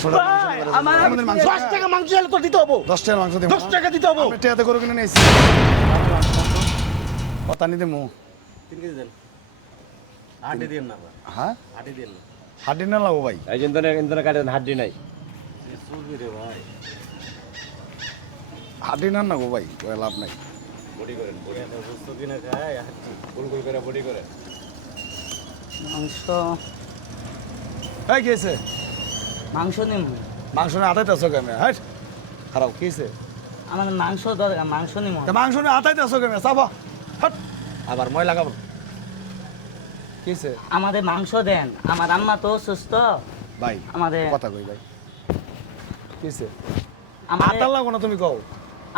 100 টাকা আমাদের মাংস 10 টাকা মাংস এলে তো দিতে হবো 10 টাকা মাংস দেব 10 টাকা দিতে হবো আমি টিয়াতে করে কিনে নিয়েছি কথা নিতে মু 3 কেজি দেন হাড্ডি দেন না হ্যাঁ হাড্ডি দেন না হাড্ডি না লাগো ভাই এই ইন্দনে কাটে হাড্ডি নাই চর্বি রে ভাই হাড্ডি না গো ভাই ওই লাভ নাই বডি করেন বডি এত সুস্থ কিনা খায় গোল গোল করে বডি করে মাংস এই কেছে মাংস নিম মাংস না আতাইতেছো কেমে হ্যাঁ খারাপ কেছে আমার মাংস দরকার মাংস নিম তা মাংস না আতাইতেছো কেমে চাপা হট আবার মই লাগাবো কেছে আমাদের মাংস দেন আমার আম্মা তো সুস্থ ভাই আমাদের কথা কই ভাই কেছে আমাদের আতাল লাগো না তুমি কও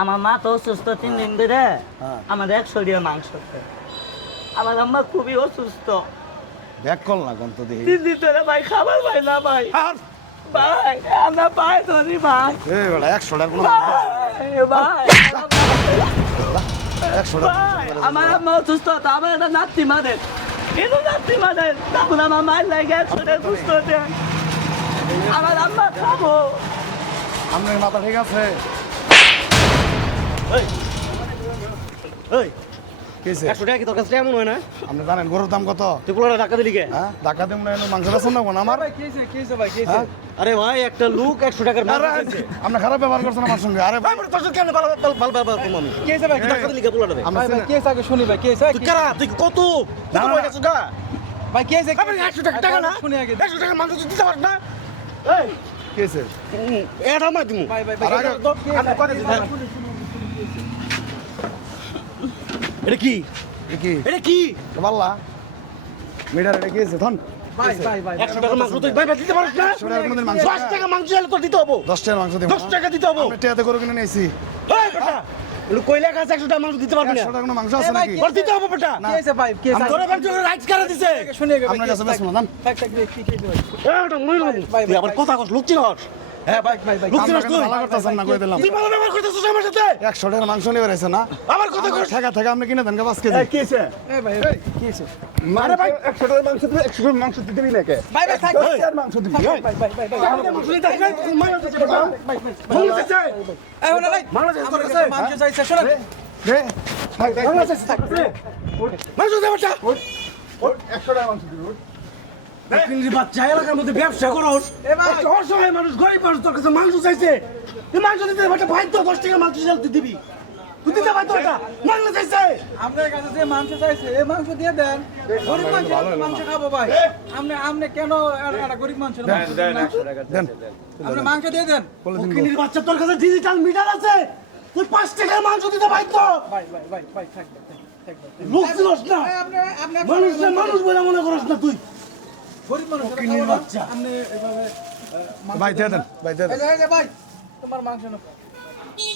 আমার মা তো সুস্থ 3 দিন ধরে হ্যাঁ আমাদের 100 টাকা মাংস খায়। আমার আম্মা খুবই অসুস্থ ব্যাক কল না কোন তো দেখি 3 দিন ধরে ভাই খাবার পাই না ভাই আর ভাই আমরা পাই ধরি ভাই এই বড় 100 টাকা কোনো ভাই 100 টাকা ভাই আমার আম্মা অসুস্থ তো আমার একটা নাতি মাদের কিন্তু নাতি মাদের তখন আমার মায়ের লাগে 100 টাকা সুস্থ দেন আমার আম্মা খাবো আপনার মাথা ঠিক আছে এই কেছে 100 টাকা কি তোর কাছে এমন হয় না আপনি জানেন গরুর দাম কত তুই পুরো টাকা দিলি কে হ্যাঁ ঢাকা দিন না মাংস রাখছেন না কোন আমার হ্যাঁ? আরে ভাই একটা লোক 100 টাকার মাংস আরে, দিচ্ছে আপনি খারাপ ব্যবহার করছেন আমার সঙ্গে আরে ভাই ভাই তোর কেন ভালো ভালো ভালো কম আমি কে হিসাবে কি টাকা দিলি কে পুরো টাকা আমরা চিনি- কে হিসাবে শুনি ভাই কে হিসাবে তুই কারা তুই কত না, কত না, বই গেছ গা ভাই কে হিসাবে আপনি 100 টাকা টাকা না শুনি আগে 100 টাকার মাংস তুই দিতে পারছ না এই কেছে এটা মার দিমু ভাই ভাই আর আগে- আপনি কত দিছেন এটা কি কি এটা কি পাল্লা মিটার এটা কেছে ধন ভাই ভাই ভাই 100 টাকার মাংস তুই ভাই দিতে পারছ না 100 টাকার মধ্যে মাংস 10 টাকা মাংস এলে তো দিতে হবো 10 টাকার মাংস দেব 10 টাকা দিতে হবো আমি টিয়াতে করে কিনে নিয়েছি এই বেটা এটা কইলা কাছে 100 টাকা মাংস দিতে পারবি না 100 টাকা কোনো মাংস আছে নাকি ওর দিতে হবে বেটা কে হিসাবে ভাই কে হিসাবে তোরা ভাবছো রাইট করে দিছে শুনি আগে আপনার কাছে বেশ না থাক থাক কি কি ভাই এটা মইল ভাই, তুই আবার ভাই। কথা কস লোক চিনস হ্যাঁ ভাই ভাই, ভাই, লোক আমরা চিনস কিন্তু তুই ভালো করতেছেন না কই দিলাম তুই ভালো ব্যবহার করতেছিস আমার সাথে 100 টাকার মাংস নিয়ে বেরিয়েছে না আবার কথা কস ঠেকা ঠেকা আপনি কিনে দেন 5 কেজি কি আছে এ ভাই কি হিসাবে আরে ভাই 100 টাকার মাংস দিবে 100 টাকার মাংস দিতে দিবি না কে ভাই ভাই থাক 10 টাকার মাংস দিবি ভাই ভাই ভাই ভাই এই ওনা ভাই আমার কাছে মাংস চাইছে শুনুন দে ভাই ভাই মাংস দে বাচ্চা 100 টাকার মাংস দিবি কিন্তু বাচ্চা এলাকার মধ্যে ব্যবসা করস এ ভাই অসহায় মানুষ গরিব মানুষ তোর কাছে মাংস চাইছে তুই মাংস দিতে বাচ্চা ভাই তো 10 টাকা মাংস চাইতে দিবি তুই দিতে ভাই তো এটা মাংস চাইছে আপনার কাছে যে মাংস চাইছে এই মাংস দিয়ে দেন গরিব মানুষ মাংস খাবো ভাই আপনি আপনি কেন একটা গরিব মানুষ দেন আপনি মাংস দিয়ে দেন কিনির বাচ্চা তোর কাছে ডিজিটাল মিটার আছে তুই 5 টাকার মাংস দিতে ভাই তো ভাই ভাই ভাই ভাই থাক থাক লোক চিনস না আপনি আপনি মানুষ না মানুষ বলে মনে করস না তুই গরিব মানুষ কিনির বাচ্চা। আপনি এভাবে ভাই দিয়ে দেন ভাই দিয়ে দেন এই যে ভাই তোমার মাংস না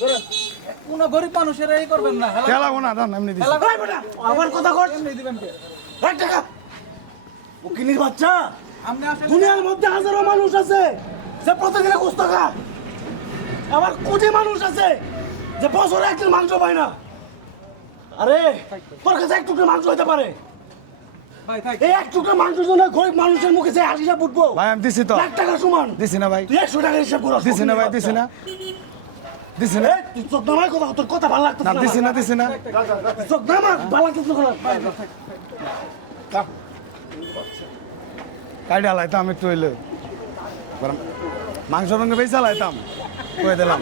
ধরেন কোন গরিব মানুষের এই করবেন না খেলা না দেন এমনি দিছি ভাই বেটা আবার কথা কর এমনি দিবেন কে 1 টাকা ও কিনির বাচ্চা আপনি আসলে দুনিয়ার মধ্যে হাজারো মানুষ আছে যে প্রতিদিনে কুস্ত খায় আবার কোটি মানুষ আছে যে বছরে একদিন মাংস পায় না আরে তোর কাছে এক টুকরো মাংস হইতে পারে ভাই থাক এই এক টুকরো মাংসের জন্য গরিব মানুষের মুখে যে হাসিটা ফুটবো ভাই আমি দিছি তো 1 টাকা সমান দিছি না ভাই তুই 100 টাকা হিসাব করস দিছি না ভাই দিছি না দিছি না তুই চোখ নামায় কথা তোর কথা ভালো লাগতো না দিছি না দিছি না চোখ নামা ভালো লাগতো কাইডা লাইতাম একটু হইলে মাংস রঙে বেচা লাইতাম কই দিলাম